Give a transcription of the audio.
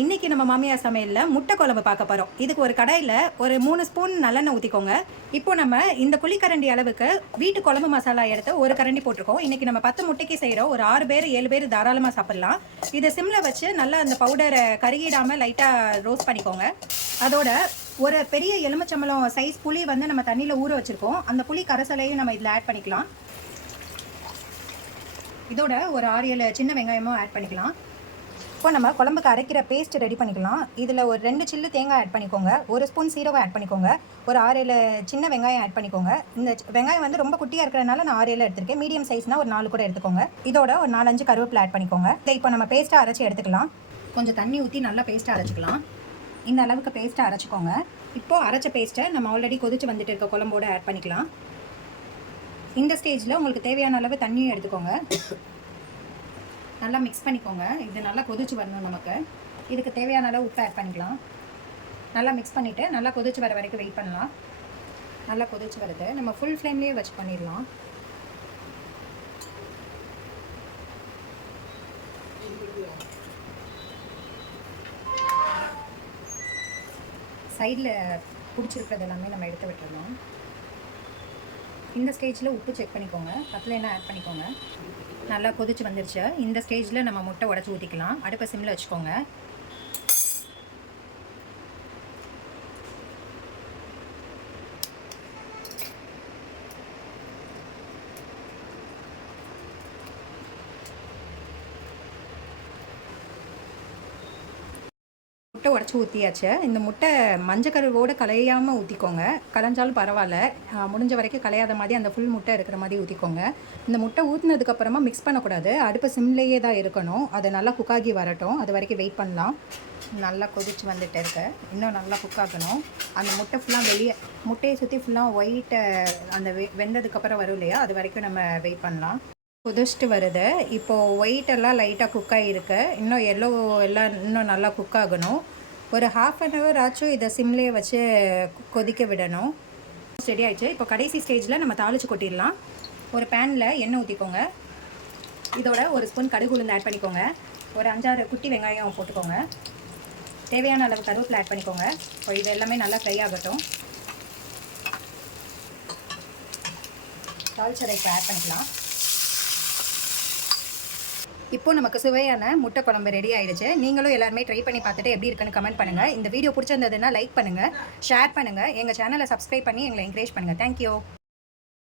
இன்னைக்கு நம்ம மாமியார் சமையலில் முட்டை குழம்பு பார்க்க போகிறோம். இதுக்கு ஒரு கடாயில் ஒரு 3 ஸ்பூன் நல்லெண்ணெய் ஊற்றிக்கோங்க. இப்போ நம்ம இந்த குழிக்கரண்டி அளவுக்கு வீட்டு குழம்பு மசாலா எடுத்து ஒரு கரண்டி போட்டிருக்கோம். இன்றைக்கி நம்ம 10 முட்டைக்கு செய்கிறோம். ஒரு 6 பேர் 7 பேர் தாராளமாக சாப்பிட்லாம். இதை சிம்மில் வச்சு நல்லா அந்த பவுடரை கருகிடாமல் லைட்டாக ரோஸ்ட் பண்ணிக்கோங்க. அதோட ஒரு பெரிய எலுமிச்சம்பழம் சைஸ் புளி வந்து நம்ம தண்ணியில் ஊற வச்சுருக்கோம். அந்த புளி கரைசலையும் நம்ம இதில் ஆட் பண்ணிக்கலாம். இதோட ஒரு 6-7 சின்ன வெங்காயமும் ஆட் பண்ணிக்கலாம். இப்போ நம்ம குழம்புக்கு அரைக்கிற பேஸ்ட் ரெடி பண்ணிக்கலாம். இதில் ஒரு 2 சில்லு தேங்காய் ஆட் பண்ணிக்கோங்க. 1 ஸ்பூன் சீரகம் ஆட் பண்ணிக்கோங்க. ஒரு 6-7 சின்ன வெங்காயம் ஆட் பண்ணிக்கோங்க. இந்த வெங்காயம் வந்து ரொம்ப குட்டியாக இருக்கிறதுனால நான் 6-7 எடுத்திருக்கேன். மீடியம் சைஸ்னால் ஒரு 4 கூட எடுத்துக்கோங்க. இதோட ஒரு 4-5 கருவேப்பிலை ஆட் பண்ணிக்கோங்க. இதை இப்போ நம்ம பேஸ்ட்டாக அரைச்சி எடுத்துக்கலாம். கொஞ்சம் தண்ணி ஊற்றி நல்லா பேஸ்ட்டாக அரைச்சிக்கலாம். இந்த அளவுக்கு பேஸ்ட்டாக அரைச்சிக்கோங்க. இப்போது அரைச்ச பேஸ்ட்டை நம்ம ஆல்ரெடி கொதிச்சு வந்துட்டு இருக்க குழம்போடு ஆட் பண்ணிக்கலாம். இந்த ஸ்டேஜில் உங்களுக்கு தேவையான அளவு தண்ணியும் எடுத்துக்கோங்க. நல்லா மிக்ஸ் பண்ணிக்கோங்க. இது நல்லா கொதிச்சு வரணும். நமக்கு இதுக்கு தேவையான அளவு உப்பு ஆட் பண்ணிக்கலாம். நல்லா மிக்ஸ் பண்ணிவிட்டு நல்லா கொதிச்சு வர வரைக்கும் வெயிட் பண்ணலாம். நல்லா கொதிச்சு வருது. நம்ம ஃபுல் ஃப்ளேம்லேயே வச்சு பண்ணிடலாம். சைடில் பிடிச்சிருக்கிறது எல்லாமே நம்ம எடுத்து விட்டுடலாம். இந்த ஸ்டேஜில் உப்பு செக் பண்ணிக்கோங்க. பத்தலைன்னா ஆட் பண்ணிக்கோங்க. நல்லா கொதிச்சு வந்துருச்சு. இந்த ஸ்டேஜில் நம்ம முட்டை உடச்சி ஊற்றிக்கலாம். அடுப்பை சிம்மில் வச்சுக்கோங்க. முட்டை உடச்சி ஊற்றியாச்சு. இந்த முட்டை மஞ்சக்கருவோடு கலையாமல் ஊற்றிக்கோங்க. கலைஞ்சாலும் பரவாயில்ல, முடிஞ்ச வரைக்கும் கலையாத மாதிரி அந்த ஃபுல் முட்டை இருக்கிற மாதிரி ஊற்றிக்கோங்க. இந்த முட்டை ஊற்றினதுக்கப்புறமா மிக்ஸ் பண்ணக்கூடாது. அடுப்பு சிம்லேயே தான் இருக்கணும். அது நல்லா குக்காகி வரட்டும். அது வரைக்கும் வெயிட் பண்ணலாம். நல்லா கொதிச்சு வந்துட்டு இருக்கு. இன்னும் நல்லா குக் ஆகணும். அந்த முட்டை ஃபுல்லாக வெளியே முட்டையை சுற்றி ஃபுல்லாக ஒயிட்டை அந்த வெந்ததுக்கப்புறம் வரும் இல்லையா, அது வரைக்கும் நம்ம வெயிட் பண்ணலாம். கொதிச்சுட்டு வருது. இப்போது ஒயிட்டெல்லாம் லைட்டாக குக் ஆகிருக்கு. இன்னும் எல்லோ எல்லாம் இன்னும் நல்லா குக் ஆகணும். ஒரு 1/2 hour ஆச்சும் இதை சிம்லேயே வச்சு கொதிக்க விடணும். ரெடி ஆகிடுச்சு. இப்போ கடைசி ஸ்டேஜில் நம்ம தாளித்து கொட்டிடலாம். ஒரு பேனில் எண்ணெய் ஊற்றிக்கோங்க. இதோட 1 ஸ்பூன் கடுகு உளுந்து ஆட் பண்ணிக்கோங்க. ஒரு 5-6 குட்டி வெங்காயம் போட்டுக்கோங்க. தேவையான அளவு கருவேப்பிலை ஆட் பண்ணிக்கோங்க. இப்போ இது எல்லாமே நல்லா ஃப்ரை ஆகட்டும். தாளிச்சதை இப்போ ஆட் பண்ணிக்கலாம். இப்போ நமக்கு சுவையான முட்டை குழம்பு ரெடி ஆயிடுச்சு. நீங்களும் எல்லாருமே ட்ரை பண்ணி பார்த்துட்டு எப்படி இருக்குன்னு கமெண்ட் பண்ணுங்கள். இந்த வீடியோ பிடிச்சிருந்ததுன்னா லைக் பண்ணுங்கள், ஷேர் பண்ணுங்கள். எங்கள் சேனலை சப்ஸ்கிரைப் பண்ணி எங்களை என்கரேஜ் பண்ணுங்கள். தேங்க்யூ.